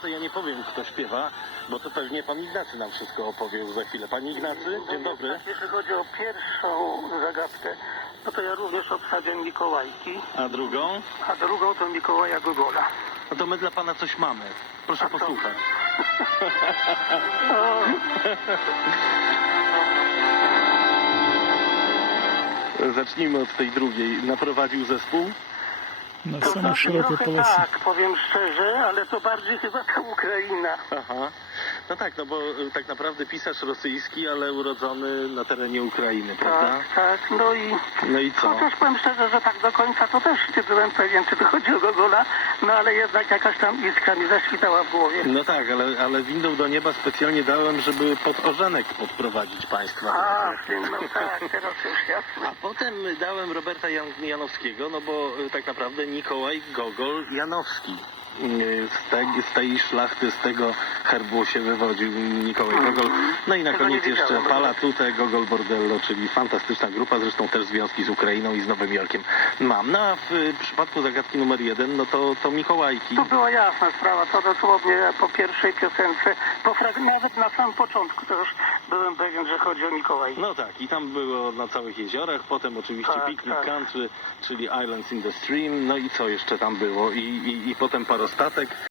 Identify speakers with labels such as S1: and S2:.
S1: to ja nie powiem, kto śpiewa, bo to pewnie pan Ignacy nam wszystko opowie już za chwilę. Panie Ignacy, dzień dobry.
S2: Jeśli chodzi o pierwszą zagadkę, no to ja również obsadziłem Mikołajki,
S1: A drugą?
S2: a drugą to Mikołaja Gogola.
S1: No to my dla pana coś mamy. Proszę posłuchać. Zacznijmy od tej drugiej. Naprowadził zespół?
S3: Na
S2: To
S3: samą
S2: znaczy
S3: szeroką
S2: trochę
S3: polosę.
S2: tak, powiem szczerze, ale to bardziej chyba ta Ukraina.
S1: Aha. No tak, no bo tak naprawdę pisarz rosyjski, ale urodzony na terenie Ukrainy, prawda?
S2: Tak, no i
S1: No i co?
S2: chociaż powiem szczerze, że tak do końca to też nie byłem pewien, czy to chodzi o Gogola, no ale jednak jakaś tam iskra mi zaświtała w głowie.
S1: No tak, ale windą do nieba specjalnie dałem, żeby pod Orzenek podprowadzić państwa.
S2: A, no tak, teraz już jasne.
S1: A potem dałem Roberta Janowskiego, no bo tak naprawdę Mikołaj Gogol Janowski. Z tej szlachty, z tego herbu się wywodził Mikołaj Gogol. No i na
S2: Tego
S1: koniec
S2: nie
S1: jeszcze
S2: wiedziałem.
S1: Pala Tute, Gogol Bordello, czyli fantastyczna grupa, zresztą też związki z Ukrainą i z Nowym Jorkiem mam. No a w przypadku zagadki numer 1, no to Mikołajki.
S2: To była jasna sprawa, to dosłownie po pierwszej piosence, nawet na samym początku to już byłem pewien, że chodzi o Mikołaj.
S1: No tak, i tam było na całych jeziorach, potem oczywiście
S2: Tak,
S1: Picnic
S2: tak.
S1: Country, czyli Islands in the Stream, no i co jeszcze tam było? I potem parostatek.